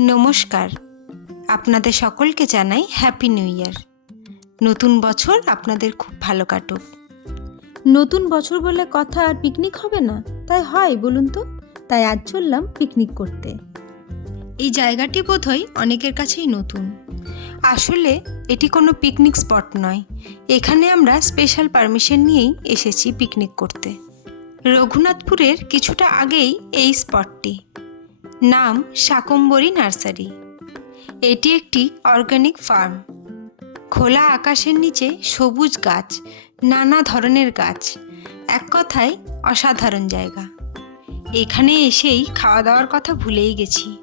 নমস্কার। আপনাদের সকলকে জানাই হ্যাপি নিউ ইয়ার নতুন বছর আপনাদের খুব ভালো কাটুক। নতুন বছর বলে কথা আর পিকনিক হবে না তাই হয় বলুন তো? তাই আজ চললাম পিকনিক করতে। এই জায়গাটি বোধহয় অনেকের কাছেই নতুন। আসলে এটি কোনো পিকনিক স্পট নয়। এখানে আমরা স্পেশাল পারমিশন নিয়েই এসেছি পিকনিক করতে। রঘুনাথপুরের কিছুটা আগেই এই স্পটটি নাম শাকম্বরী নার্সারি। এটি একটি অর্গানিক ফার্ম। খোলা আকাশের নিচে সবুজ গাছ, নানা ধরনের গাছ, এক কথায় অসাধারণ জায়গা। এখানে এসেই খাওয়া দাওয়ার কথা ভুলেই গেছি।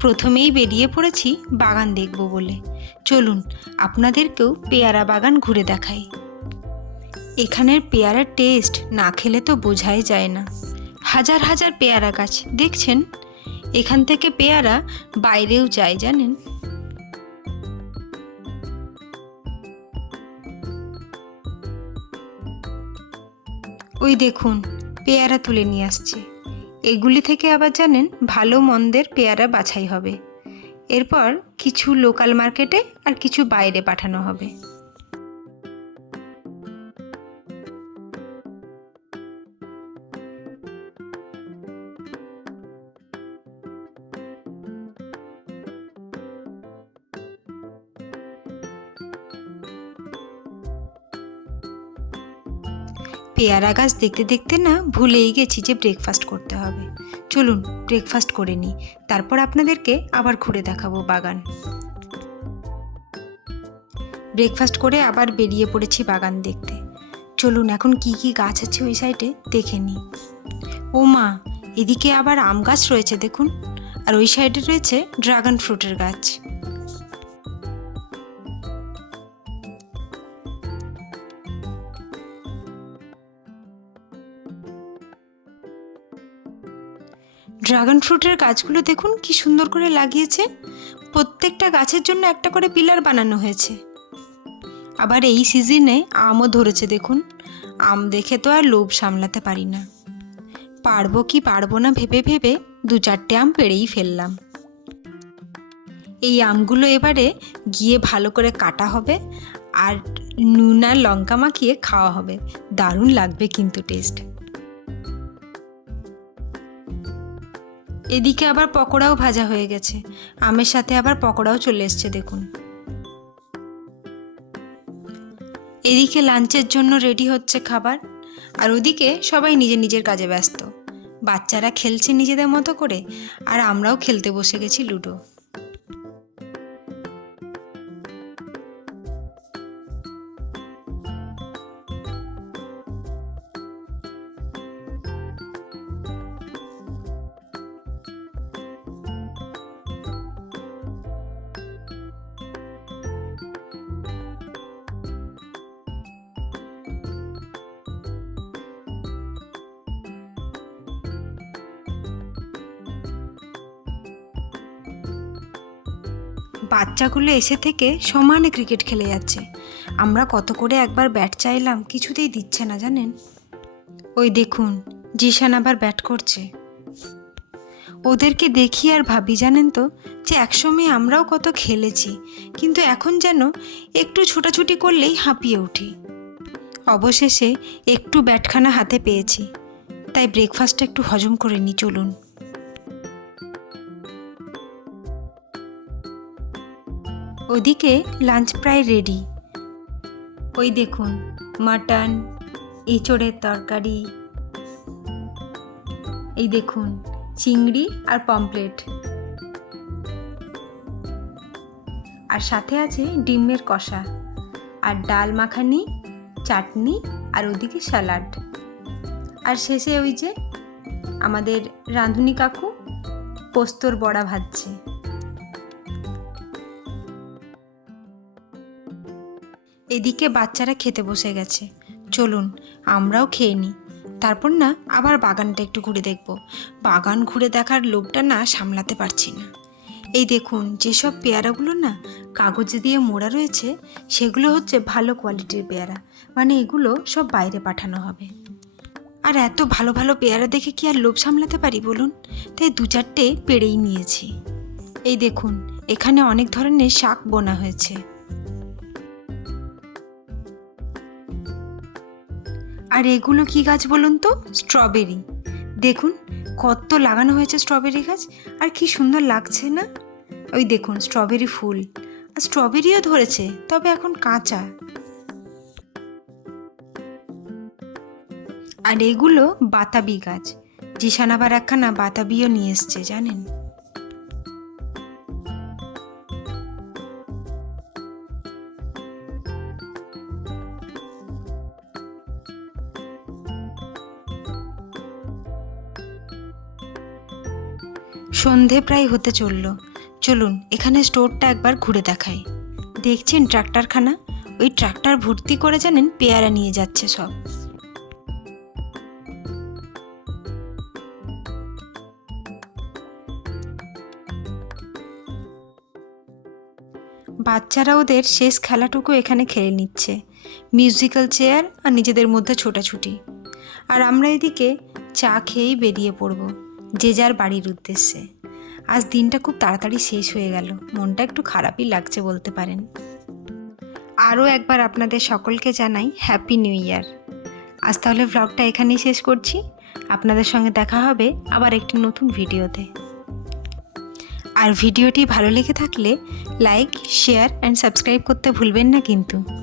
প্রথমেই বেরিয়ে পড়েছি বাগান দেখব বলে। চলুন, আপনাদেরকেও পেয়ারা বাগান ঘুরে দেখাই। এখানের পেয়ারার টেস্ট না খেলে তো বোঝাই যায় না। হাজার হাজার পেয়ারা গাছ, দেখছেন? এখান থেকে পেয়ারা বাইরেও যায়, জানেন? ওই দেখুন, পেয়ারা তুলে নিয়ে আসছে। এগুলি থেকে আবার জানেন, ভালো মন্দের পেয়ারা বাছাই হবে। এরপর কিছু লোকাল মার্কেটে আর কিছু বাইরে পাঠানো হবে। পেয়ারা গাছ দেখতে দেখতে না ভুলেই গেছি যে ব্রেকফাস্ট করতে হবে। চলুন ব্রেকফাস্ট করে নিই। তারপর আপনাদেরকে আবার ঘুরে দেখাবো বাগান। ব্রেকফাস্ট করে আবার বেরিয়ে পড়েছি বাগান দেখতে। চলুন, এখন কি কি গাছ আছে ওই সাইডে দেখে নিই। ও মা, এদিকে আবার আম গাছ রয়েছে দেখুন। আর ওই সাইডে রয়েছে ড্রাগন ফ্রুটের গাছ। ড্রাগন ফ্রুটের গাছগুলো দেখুন কি সুন্দর করে লাগিয়েছে। প্রত্যেকটা গাছের জন্য একটা করে পিলার বানানো হয়েছে। আবার এই সিজনে আমও ধরেছে দেখুন। আম দেখে তো আর লোভ সামলাতে পারি না। পারব কি পারব না ভেবে ভেবে দু চারটে আম পেড়েই ফেললাম। এই আমগুলো এবারে গিয়ে ভালো করে কাটা হবে আর নুন আর লঙ্কা মাখিয়ে খাওয়া হবে। দারুণ লাগবে কিন্তু টেস্ট। এদিকে আবার পকোড়াও ভাজা হয়ে গেছে। আমের সাথে আবার পকোড়াও চলে এসছে, দেখুন। এদিকে লাঞ্চের জন্য রেডি হচ্ছে খাবার, আর ওদিকে সবাই নিজের নিজের কাজে ব্যস্ত। বাচ্চারা খেলছে নিজেদের মতো করে, আর আমরাও খেলতে বসে গেছি লুডো। বাচ্চাগুলো এসে থেকে সমানে ক্রিকেট খেলে যাচ্ছে। আমরা কত করে একবার ব্যাট চাইলাম, কিছুতেই দিচ্ছে না, জানেন? ওই দেখুন, জিশান আবার ব্যাট করছে। ওদেরকে দেখি আর ভাবি, জানেন তো, যে একসময় আমরাও কত খেলেছি, কিন্তু এখন যেন একটু ছোটাছুটি করলেই হাঁপিয়ে উঠি। অবশেষে একটু ব্যাটখানা হাতে পেয়েছি, তাই ব্রেকফাস্টটা একটু হজম করে নি, চলুন। ওদিকে লাঞ্চ প্রায় রেডি। ওই দেখুন, মাটন, এঁচড়ের তরকারি, এই দেখুন, চিংড়ি আর পমপ্লেট আর সাথে আছে ডিমের কষা আর ডাল মাখানি, চাটনি আর ওদিকে স্যালাড। আর শেষে ওই যে আমাদের রাঁধুনি কাকু পোস্তর বড়া ভাজছে। এদিকে বাচ্চারা খেতে বসে গেছে। চলুন, আমরাও খেয়ে নিই। তারপর না, আবার বাগানটা একটু ঘুরে দেখব। বাগান ঘুরে দেখার লোভটা না সামলাতে পারছি না। এই দেখুন, যেসব পেয়ারাগুলো না কাগজে দিয়ে মোড়া রয়েছে, সেগুলো হচ্ছে ভালো কোয়ালিটির পেয়ারা। মানে এগুলো সব বাইরে পাঠানো হবে। আর এত ভালো ভালো পেয়ারা দেখে কি আর লোভ সামলাতে পারি বলুন? তাই দু চারটে পেড়েই নিয়েছি। এই দেখুন, এখানে অনেক ধরনের শাক বোনা হয়েছে। আর এগুলো কি গাছ বলুন তো? স্ট্রবেরি। দেখুন, কত লাগানো হয়েছে স্ট্রবেরি গাছ, আর কি সুন্দর লাগছে না? ওই দেখুন, স্ট্রবেরি ফুল। আর স্ট্রবেরিও ধরেছে, তবে এখন কাঁচা। আর এগুলো বাতাবি গাছ। আবার একখানা বাতাবিও নিয়ে এসছে, জানেন? সন্ধে প্রায় হতে চলল। চলুন, এখানে স্টোরটা একবার ঘুরে দেখাই। দেখছেন ট্রাক্টরখানা? ওই ট্রাক্টর ভর্তি করে জানেন, পেয়ারা নিয়ে যাচ্ছে সব। বাচ্চারা ওদের শেষ খেলাটুকু এখানে খেলে নিচ্ছে। মিউজিক্যাল চেয়ার আর নিজেদের মধ্যে ছোটাছুটি। আর আমরা এদিকে চা খেয়েই বেরিয়ে পড়ব। যে যার বাড়ির উদ্দেশ্যে। আজ দিনটা খুব তাড়াতাড়ি শেষ হয়ে গেল। মনটা একটু খারাপই লাগছে বলতে পারেন। আরও একবার আপনাদের সকলকে জানাই হ্যাপি নিউ ইয়ার আজ তাহলে ভ্লগটা এখানেই শেষ করছি। আপনাদের সঙ্গে দেখা হবে আবার একটি নতুন ভিডিওতে। আর ভিডিওটি ভালো লেগে থাকলে লাইক শেয়ার অ্যান্ড সাবস্ক্রাইব করতে ভুলবেন না কিন্তু।